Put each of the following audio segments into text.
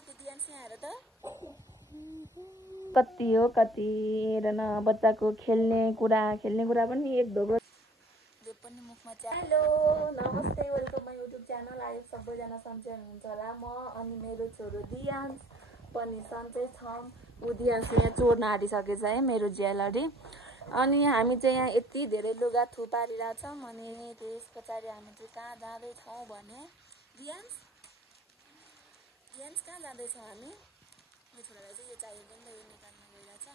लाग्यो डिएन्स यहाँ आएर त कति हो कति हेर न बच्चाको खेल्ने कुरा पनि एक धोगो त्यो पनि मुखमा चाहिँ हेलो नमस्ते वेलकम माई युट्युब च्यानल। आयो सबैजना सन्चै हुनुहुन्छ होला। म अनि मेरो छोरो दियान्स पनि सन्चै छौँ। ऊ दियान्स यहाँ चोर्न आँटिसकेछ है मेरो ज्वेलरी। अनि हामी चाहिँ यहाँ यति धेरै लुगा थुपारिरहेछौँ। अनि त्यस पछाडि हामी चाहिँ कहाँ जाँदैछौँ भने दियान्स कहाँ जाँदैछौँ हामी? यो छोरालाई चाहिँ यो चाहिएको नि त, यो निकाल्न गइरहेछ।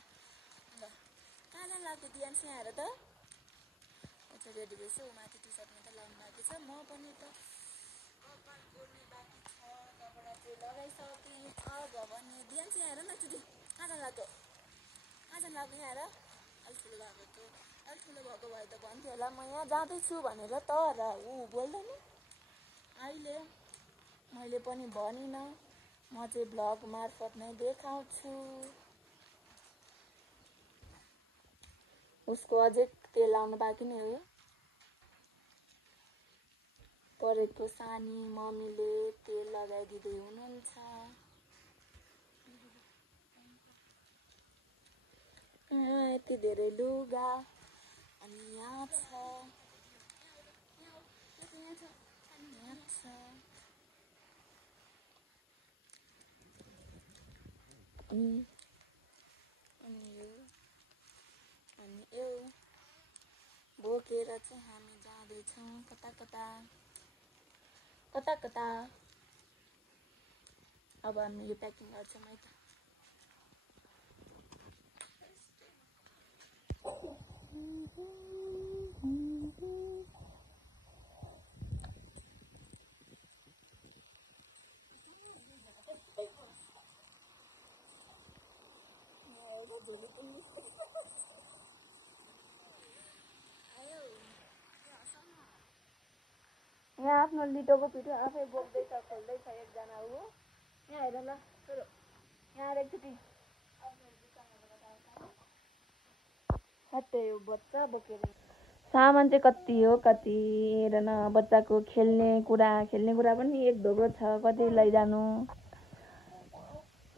ल कहाँ जानु लाग्यो दियान्स यहाँ आएर त रेडी भएछ। ऊ माथि टी सर्ट मात्रै लाउनु बाँकी छ। म पनि त कपाल गोर्ने बाँकी छ, कपडा चाहिँ लगाइसकेको छ भने दियान्स यहाँ आएर न एकचोटि। कहाँ जानु लाग्यो यहाँ आएर? अलिक ठुलो भएको त अलिक ठुलो भएको भए त भन्थ्यो होला म यहाँ जाँदैछु भनेर, तर ऊ बोल्दैन। अहिले मैले पनि भनिनँ, म चाहिँ भ्लग मार्फत नै देखाउँछु। उसको अझै तेल लाउनु बाँकी नै हो। परेको सानी मम्मीले तेल लगाइदिँदै हुनुहुन्छ। यति धेरै लुगा अनि यहाँ छ अनि यो बोकेर चाहिँ हामी जाँदैछौँ कता। अब हामी यो प्याकिङ गर्छौँ है त। यहाँ आफ्नो लिटोको पिठो आफै बोक्दैछ, खोल्दैछ एकजना। ऊ यहाँ हेर ल छोरो, यहाँ आएर एकचोटि हट्यो यो बच्चा बोकेर। सामान चाहिँ कति हो कति हेर न बच्चाको खेल्ने कुरा पनि एक धोगो छ, कति लैजानु।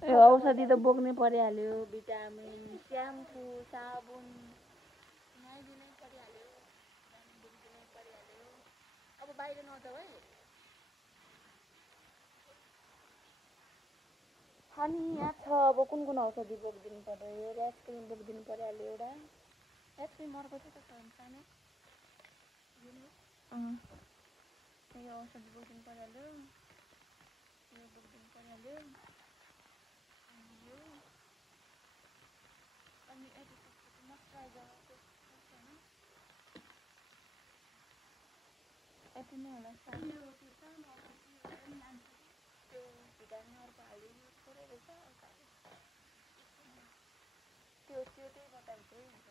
यो औषधि त बोक्नै परिहाल्यो, भिटामिन स्याम्पू साबुन नुहाइदिनै परिहाल्यो, बोकिदिनै परिहाल्यो। अब बाहिर नजाऊ है। अनि यहाँ छ अब कुन औषधि बोकिदिनु पर्यो। यो ऱ्यास क्रिम बोकिदिनु परिहाल्यो एउटा। ऱ्यास क्रिम अर्को चाहिँ त सानो यो औषधि बोकिदिनु परिहाल्यो, यो बोकिदिनु परिहाल्यो। अनि मोइस्चराइजर यति नै होला। त्यो भिटामिन अर्को हालिदिनु थोरै रहेछ, त्यो त्यही बताएको हुन्छ।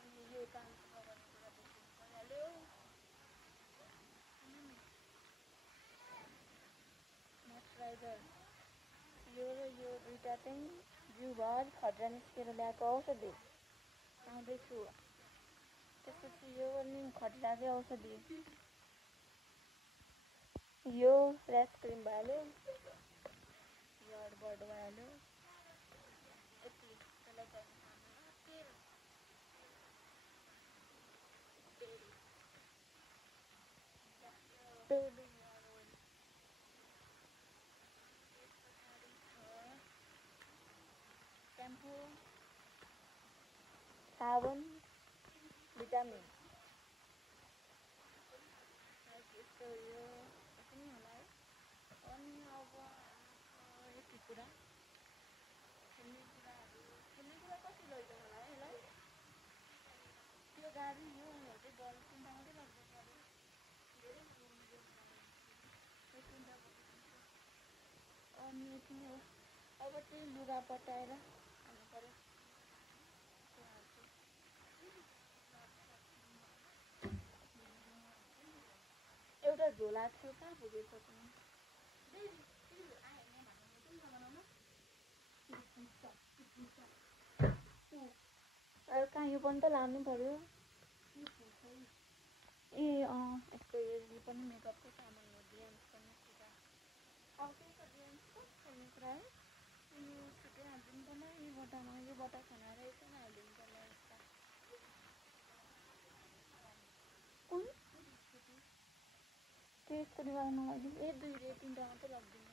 अनि यो काम गर्ने कुरा बोक्दिनु परिहाल्यो। मोइस्चराइजर यो र यो दुइटा चाहिँ जिउभर खड्रा निस्केर ल्याएको औषधि आउँदैछु। त्यसपछि यो पनि खड्राकै औषधि, यो ऱ्यास क्रिम भइहाल्यो, यो बर्ड भइहाल्यो। यति त्यसलाई चाहिने तेल स्याम्पू साबुन भिटामिन यस्तो यो पनि होला है। अनि अब यति कुरा खेल्ने कुरा कति लैजाउँ होला है यसलाई। त्यो गाडी यो उनीहरू चाहिँ बल तिनवटा मात्रै लग्छ गाडी, धेरै तिनवटा बोकिदिन्छ। अनि यति नै हो। अब चाहिँ लुगा पटाएर हाल्नु पर्यो। एउटा झोला थियो, कहाँ पुगेछ तिमी? कहाँ यो पनि त लानु पर्यो। ए यस्तो यो पनि मेकअपको सामान हो। डिएन्स पनि अब त्यही त डिएन्स पर्ला यो बट्टामा यो बट्टा खाना रहेछ न हालिदिनु पर्ला यस्ता कुन त्यो स्कुटी वाला नलगिदिनु ए 2 रे 3टा मात्रै लगिदिनु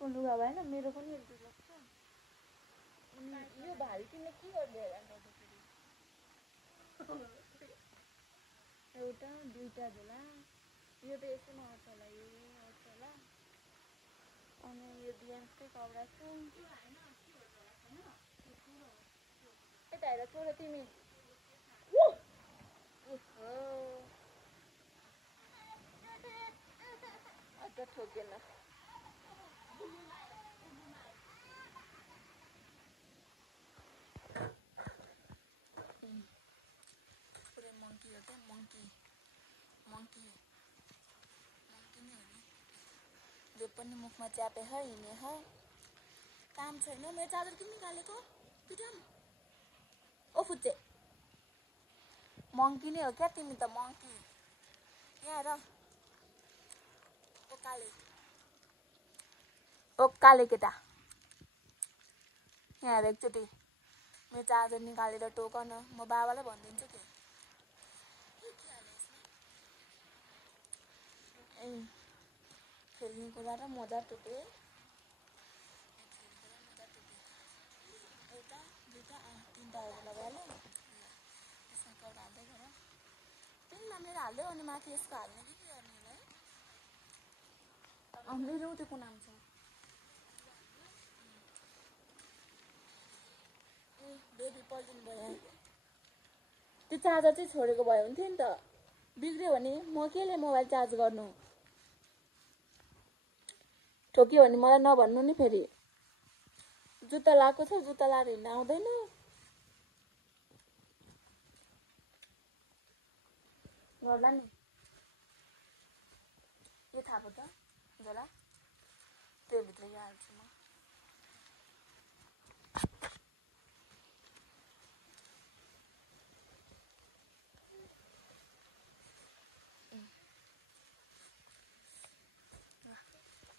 को लुगा भएन मेरो पनि 1-2 लाग्छ अनि यो भारी तिमीले के गर्दै राख्दाखेरि एउटा 2टा झोला यो त यसैमा आउँछ होला यो आउँछ होला अनि यो डिएमकै कपडा छ यता हेर छोड तिमी अझ ठोकेन पुरै मङ्की हो क्या मङ्की मङ्की नै हो नि जो पनि मुखमा च्यापे है हिँड्ने है काम छैन मेरो चादर किन निकालेको पिटम ओ फुच्चे मङ्की नै हो क्या तिमी त मङ्की यहाँ हेर ओक्काले केटा यहाँ हेर एकचोटि मेरो चार्जर निकालेर टोक न म बाबालाई भनिदिन्छु कि ए खेल्ने कुरा र मजा टुटे एउटा 2टा 3टा लगाइहाल्यो यसमा कपडा हाल्दै गर तिमीमा मेरो हाल्यो अनि माथि यसको हाल्ने कि के गर्ने होला है मेरो त्यो कुन नाम छ ए बेबी पल्टिनु भयो त्यो चार्जर चाहिँ छोडेको भयो हुन्थ्यो नि त बिग्रियो भने म केले मोबाइल चार्ज गर्नु ठोक्यो भने मलाई नभन्नु नि फेरि जुत्ता लाएको छ जुत्ता लाएर हिँड्न आउँदैन गर्ला नि यो थाहा भयो त झोला त्यो भित्र यो हाल्छु म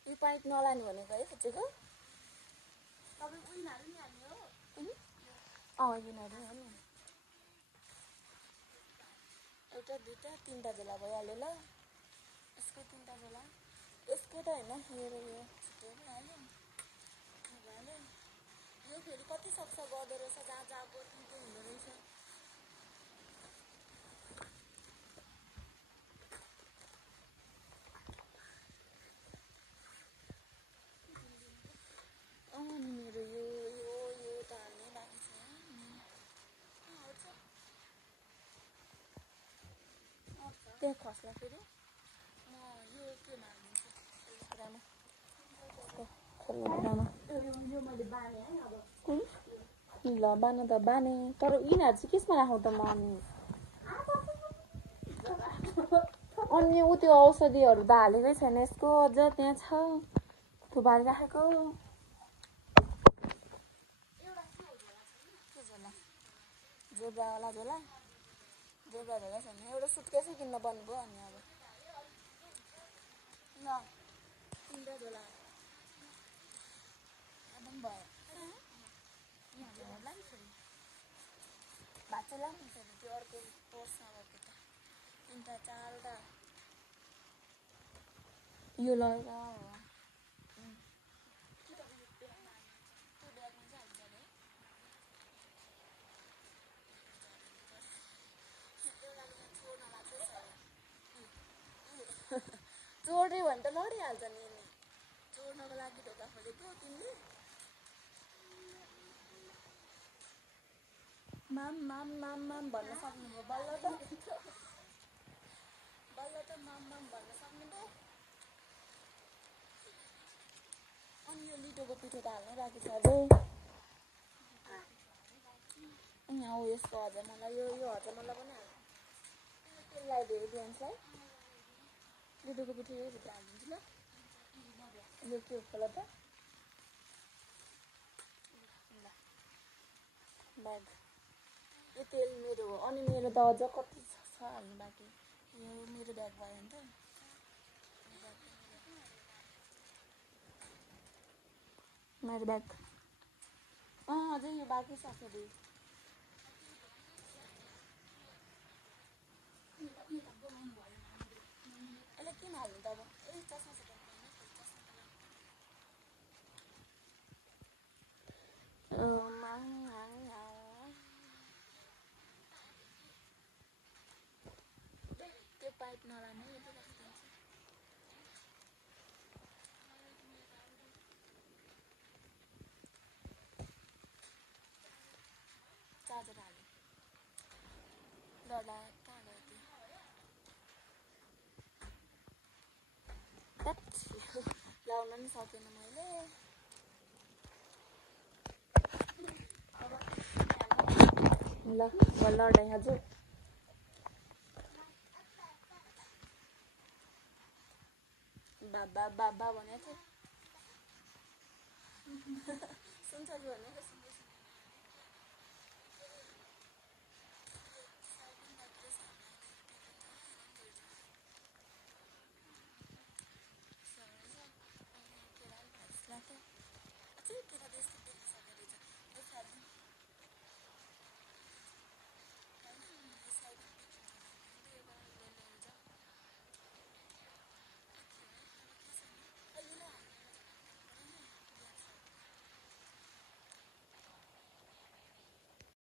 यो पाइप नलानु भनेको है फुच्चेको तपाईँ यिनीहरू नि हाल्ने हो यिनीहरू हो नि एउटा 2टा 3टा झोला भइहाल्यो ल यसको 3टा झोला यसको त होइन मेरो यो छिटो भइहाल्यो यो फेरि कति सक्छ गर्दो रहेछ जहाँ जहाँ बोकिन्छ हुँदो रहेछ अनि मेरो यो त हाल्ने बाँकी छ त्यहाँ खस्ला फेरि म यो के हालिदिन्छु कुरामा ल बान त बाने तर यिनीहरू चाहिँ केसमा राखौँ त म अनि ऊ त्यो औषधिहरू त हालेकै छैन यसको अझ त्यहाँ छ थुपारी राखेको जोब्रावाला झोला जोब्रा झोला छैन एउटा सुटकेसै किन्न पर्ने भयो अनि अब ल 3टा झोला एकदम भयो होला नि फेरि भाँच्चैला नि फेरि त्यो अर्को पोर्समा भएको त 3टा 4टा यो लगाएर चोर्ने भने त लडिहाल्छ नि यिनी चोर्नको लागि ढोका खोलेको तिमीले माम माम माम माम भन्न सक्नुभयो बल्ल त माम माम भन्न सक्नुभयो अनि यो लिटोको पिठो त हाल्नै बाँकी छ अझै यहाँ हो यसको हजमला यो हजमला पनि हाल्छ तेल लगाइदियो बिहानलाई लिटोको पिठो यो भित्र हालिदिन्छु ल यो के हो खोला त ब्याग यो तेल मेरो हो अनि मेरो त अझ कति छ हाल्नु बाँकी यो मेरो ब्याग भयो नि त मेरो ब्याग अझै यो बाँकी छ फेरि यसलाई किन हाल्नु त अब ए चस्मा छ त्यो पाइप नलाने यति राखिदिन्छु चार्जर हाल्नु डरला कहाँ गयो त्यो लाउन नि सकेन मैले ल लडाइँ हजुर बाबा बाबा भनेको थियो सुन्छ कि भनेको